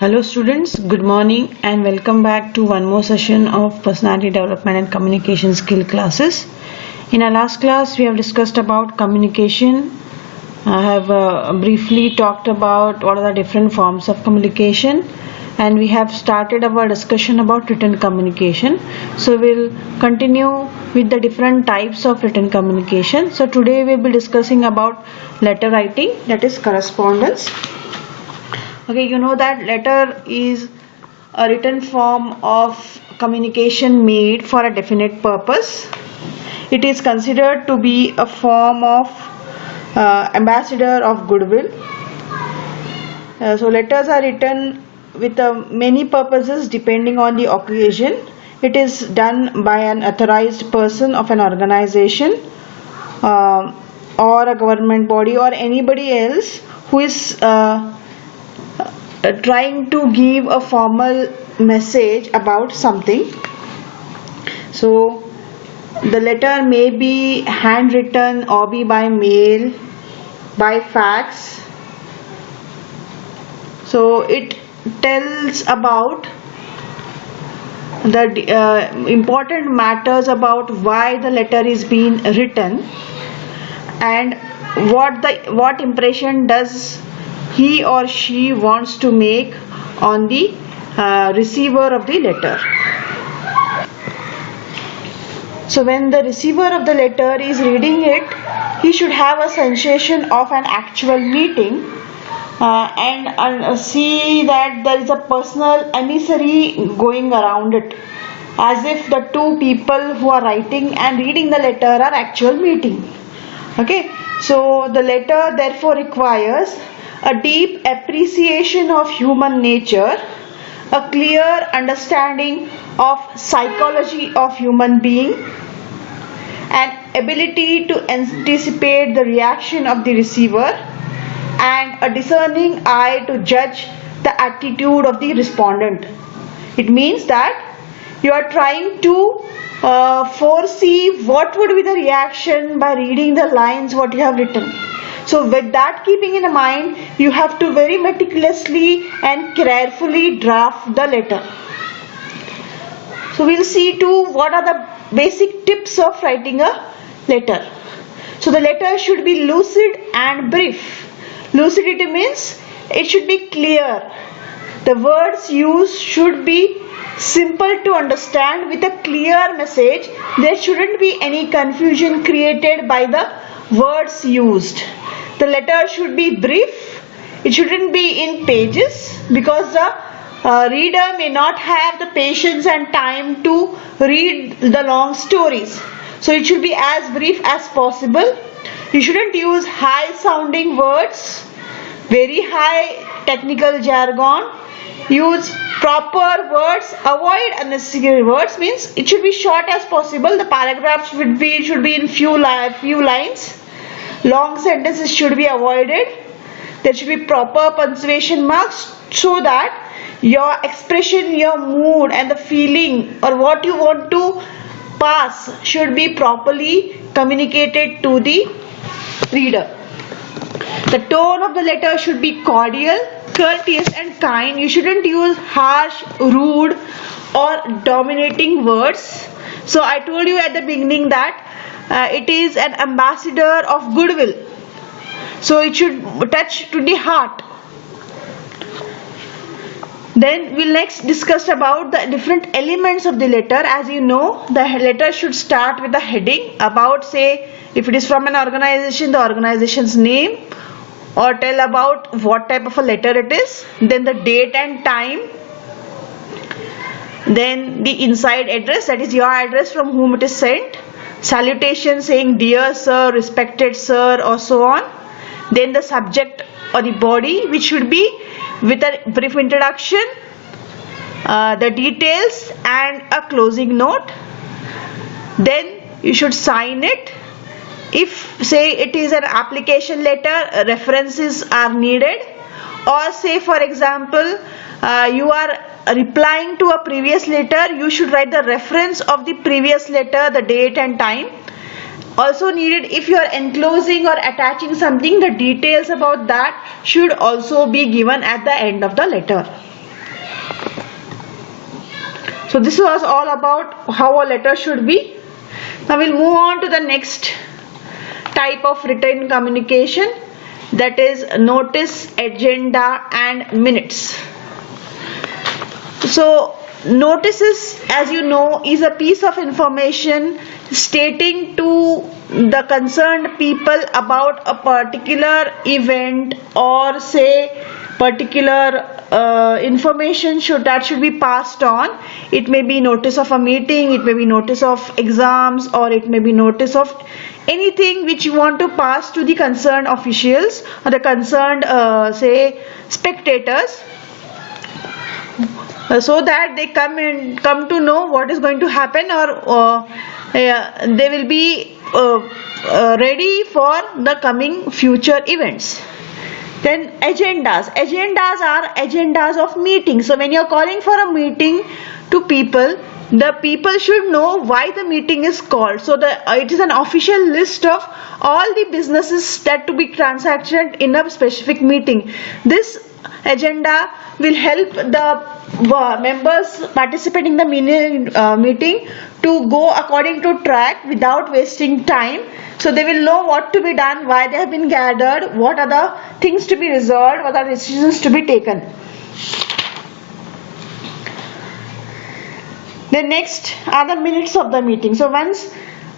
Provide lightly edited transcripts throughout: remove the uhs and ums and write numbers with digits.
Hello students, good morning and welcome back to one more session of personality development and communication skill classes. In our last class we have discussed about communication. I have briefly talked about what are the different forms of communication and we have started our discussion about written communication. So we'll continue with the different types of written communication. So today we'll be discussing about letter writing, that is correspondence. Okay, you know that letter is a written form of communication made for a definite purpose. It is considered to be a form of ambassador of goodwill. So letters are written with many purposes depending on the occasion. It is done by an authorized person of an organization or a government body or anybody else who is trying to give a formal message about something. So the letter may be handwritten or be by mail, by fax. So it tells about the important matters about why the letter is being written and what impression does he or she wants to make on the receiver of the letter. So when the receiver of the letter is reading it, he should have a sensation of an actual meeting and see that there is a personal emissary going around it, as if the two people who are writing and reading the letter are actual meeting. Okay, so the letter therefore requires a deep appreciation of human nature, a clear understanding of psychology of human being, an ability to anticipate the reaction of the receiver, and a discerning eye to judge the attitude of the respondent. It means that you are trying to foresee what would be the reaction by reading the lines what you have written. So with that keeping in mind, you have to very meticulously and carefully draft the letter. So we'll see too what are the basic tips of writing a letter. So the letter should be lucid and brief. Lucidity means it should be clear. The words used should be simple to understand with a clear message. There shouldn't be any confusion created by the words used. The letter should be brief. It shouldn't be in pages because the reader may not have the patience and time to read the long stories. So it should be as brief as possible. You shouldn't use high sounding words, very high technical jargon. Use proper words, avoid unnecessary words. Means it should be short as possible. The paragraphs should be in few lines. Long sentences should be avoided. There should be proper punctuation marks so that your expression, your mood and the feeling or what you want to pass should be properly communicated to the reader. The tone of the letter should be cordial, courteous and kind. You shouldn't use harsh, rude or dominating words. So I told you at the beginning that it is an ambassador of goodwill. So it should touch to the heart. Then we'll next discuss about the different elements of the letter. As you know, the letter should start with the heading about, say, if it is from an organization, the organization's name, or tell about what type of a letter it is, then the date and time, then the inside address, that is your address from whom it is sent, salutation saying dear sir, respected sir or so on, then the subject or the body which should be with a brief introduction, the details and a closing note. Then you should sign it. If say it is an application letter, references are needed, or say for example you are replying to a previous letter, you should write the reference of the previous letter, the date and time. Also needed if you are enclosing or attaching something, the details about that should also be given at the end of the letter. So this was all about how a letter should be. Now we'll move on to the next type of written communication, that is notice, agenda and minutes. So notices, as you know, is a piece of information stating to the concerned people about a particular event, or say particular information that should be passed on. It may be notice of a meeting, it may be notice of exams, or it may be notice of anything which you want to pass to the concerned officials or the concerned say spectators, so that they come to know what is going to happen, or they will be ready for the coming future events. Then agendas are agendas of meetings. So when you are calling for a meeting to people, the people should know why the meeting is called. So it is an official list of all the businesses that to be transacted in a specific meeting. This agenda will help the members participating in the meeting to go according to track without wasting time. So they will know what to be done, why they have been gathered, what are the things to be resolved, what are the decisions to be taken. The next are the minutes of the meeting. So once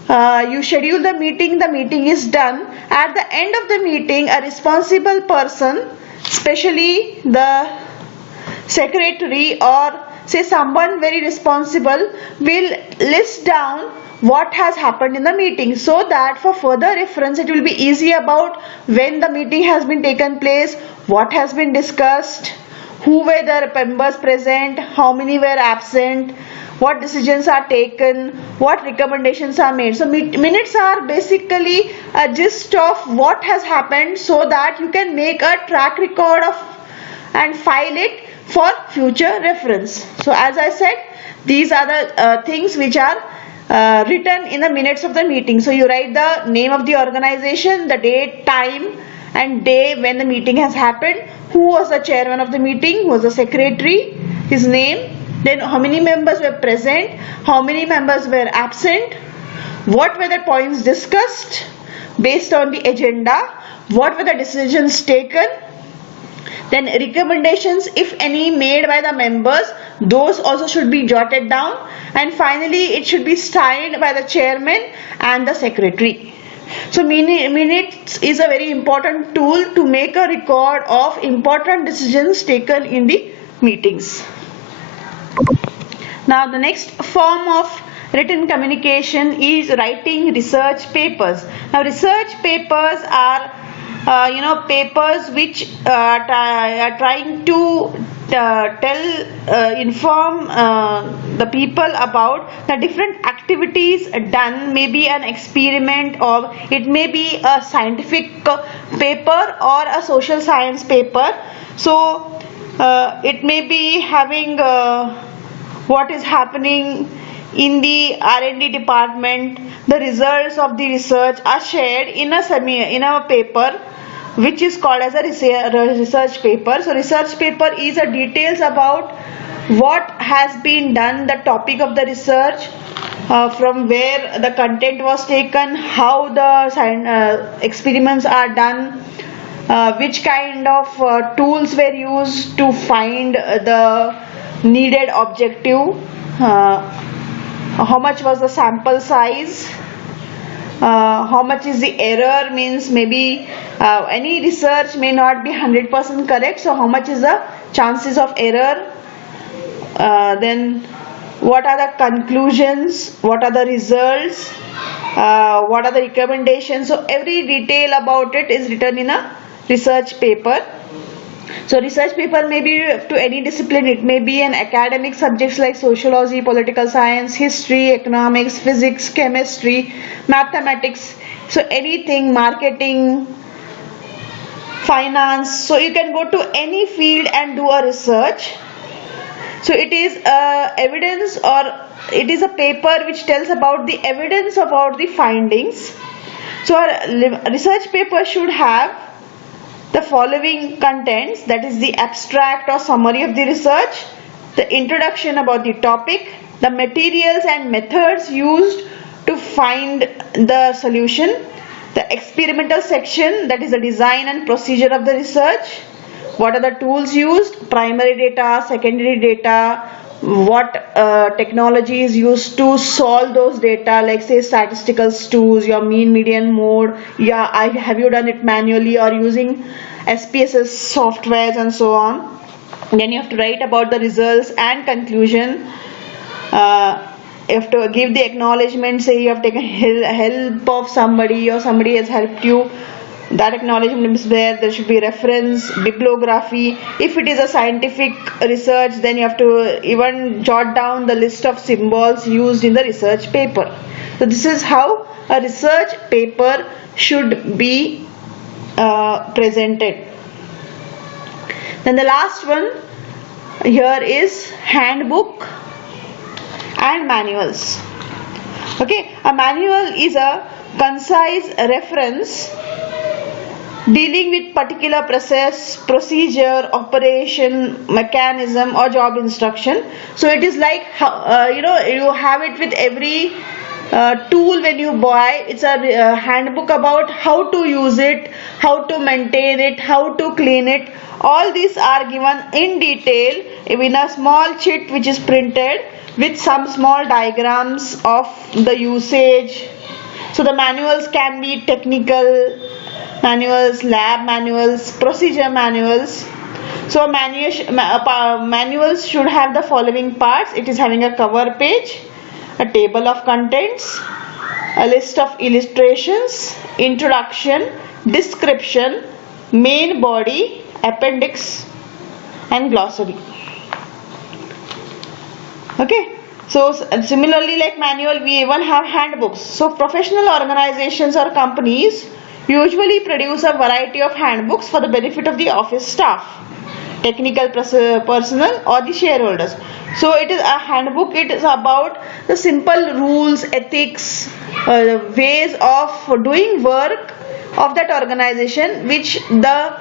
you schedule the meeting is done. At the end of the meeting, a responsible person, especially the secretary or say someone very responsible, will list down what has happened in the meeting, so that for further reference it will be easy about when the meeting has been taken place, what has been discussed, who were the members present, how many were absent, what decisions are taken, what recommendations are made. So minutes are basically a gist of what has happened, so that you can make a track record of and file it for future reference. So as I said, these are the things which are written in the minutes of the meeting. So you write the name of the organization, the date, time and day when the meeting has happened, who was the chairman of the meeting, who was the secretary, his name, then how many members were present, how many members were absent, what were the points discussed based on the agenda, what were the decisions taken, then recommendations if any made by the members, those also should be jotted down, and finally it should be signed by the chairman and the secretary. So minutes is a very important tool to make a record of important decisions taken in the meetings. Now the next form of written communication is writing research papers. Now research papers are papers which are trying to inform the people about the different activities done, maybe an experiment, or it may be a scientific paper or a social science paper. So it may be having what is happening in the R&D department. The results of the research are shared in a paper which is called as a research paper. So research paper is a details about what has been done, the topic of the research, from where the content was taken, how the experiments are done, which kind of tools were used to find the needed objective, how much was the sample size, how much is the error, means maybe any research may not be 100% correct, so how much is the chances of error, then what are the conclusions, what are the results, what are the recommendations. So every detail about it is written in a research paper. So research paper may be to any discipline. It may be an academic subjects like sociology, political science, history, economics, physics, chemistry, mathematics. So anything, marketing, finance. So you can go to any field and do a research. So it is evidence, or it is a paper which tells about the evidence about the findings. So a research paper should have the following contents, that is the abstract or summary of the research, the introduction about the topic, the materials and methods used to find the solution, the experimental section, that is the design and procedure of the research, what are the tools used, primary data, secondary data, what technology is used to solve those data, like say statistical tools, your mean, median, mode, have you done it manually or using SPSS softwares and so on. Then you have to write about the results and conclusion. You have to give the acknowledgement, say you have taken help of somebody or somebody has helped you. That acknowledgement is there should be reference, bibliography. If it is a scientific research, then you have to even jot down the list of symbols used in the research paper. So this is how a research paper should be presented. Then the last one here is handbook and manuals. Okay, a manual is a concise reference dealing with particular process, procedure, operation, mechanism or job instruction. So it is like you have it with every tool when you buy. It's a handbook about how to use it, how to maintain it, how to clean it. All these are given in detail in a small sheet which is printed with some small diagrams of the usage. So the manuals can be technical manuals, lab manuals, procedure manuals. So manuals should have the following parts. It is having a cover page, a table of contents, a list of illustrations, introduction, description, main body, appendix and glossary. Okay, so similarly like manual, we even have handbooks. So professional organizations or companies usually produce a variety of handbooks for the benefit of the office staff, technical personnel or the shareholders. So it is a handbook, it is about the simple rules, ethics, ways of doing work of that organization which the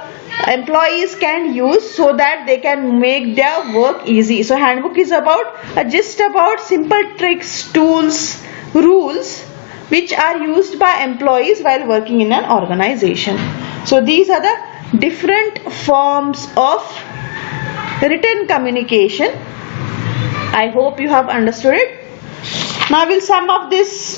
employees can use so that they can make their work easy. So handbook is about just about simple tricks, tools, rules which are used by employees while working in an organization. So these are the different forms of written communication. I hope you have understood it. Now we'll sum up this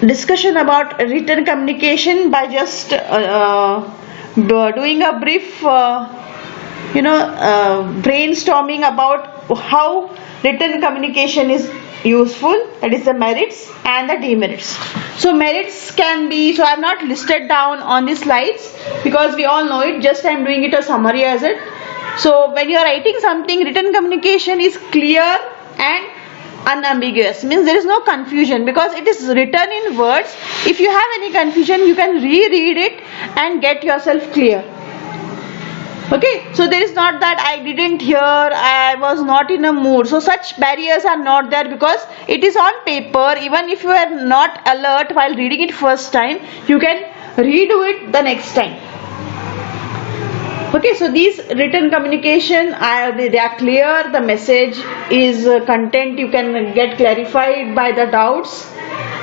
discussion about written communication by just doing a brief brainstorming about how written communication is useful, that is the merits and the demerits. So merits can be, so I have not listed down on the slides because we all know it, just I am doing it a summary as it. So when you are writing something, written communication is clear and unambiguous, means there is no confusion because it is written in words. If you have any confusion, you can reread it and get yourself clear. Okay, so there is not that I didn't hear, I was not in a mood. So such barriers are not there because it is on paper. Even if you are not alert while reading it first time, you can redo it the next time. Okay, so these written communication they are clear, the message is content you can get clarified by the doubts.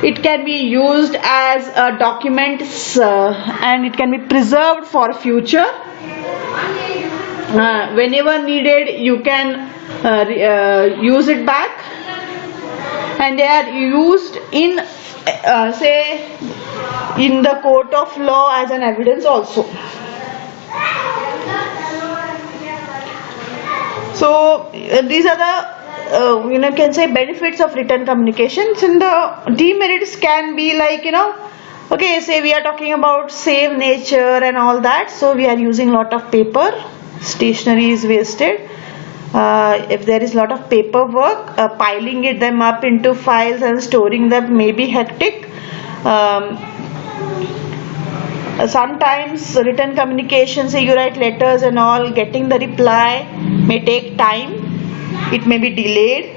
It can be used as documents and it can be preserved for future. Whenever needed you can use it back, and they are used in say in the court of law as an evidence also. So these are the can say benefits of written communications, and the demerits can be like okay, say we are talking about save nature and all that, so we are using lot of paper, stationery is wasted. If there is lot of paperwork, piling them up into files and storing them may be hectic. Sometimes written communication, say you write letters and all, getting the reply may take time, it may be delayed.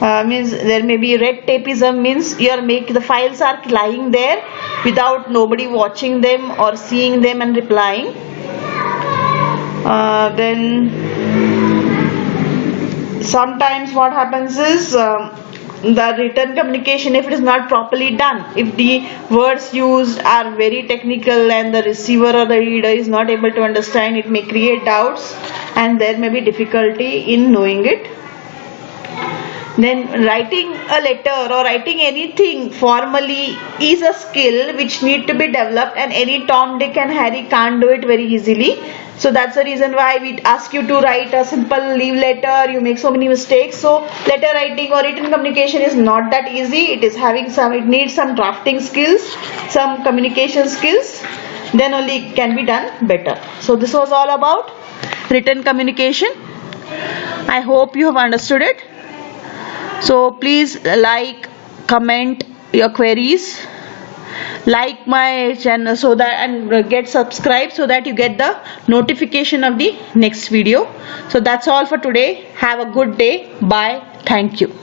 Means there may be red tapeism, means the files are lying there without nobody watching them or seeing them and replying. Then sometimes what happens is the written communication, if it is not properly done, if the words used are very technical and the receiver or the reader is not able to understand, it may create doubts and there may be difficulty in knowing it. Then writing a letter or writing anything formally is a skill which need to be developed, and any Tom, Dick and Harry can't do it very easily. So that's the reason why we ask you to write a simple leave letter. You make so many mistakes. So letter writing or written communication is not that easy. It needs some drafting skills, some communication skills. Then only it can be done better. So this was all about written communication. I hope you have understood it. So please like, comment your queries, like my channel so that, and get subscribed so that you get the notification of the next video. So that's all for today. Have a good day. Bye. Thank you.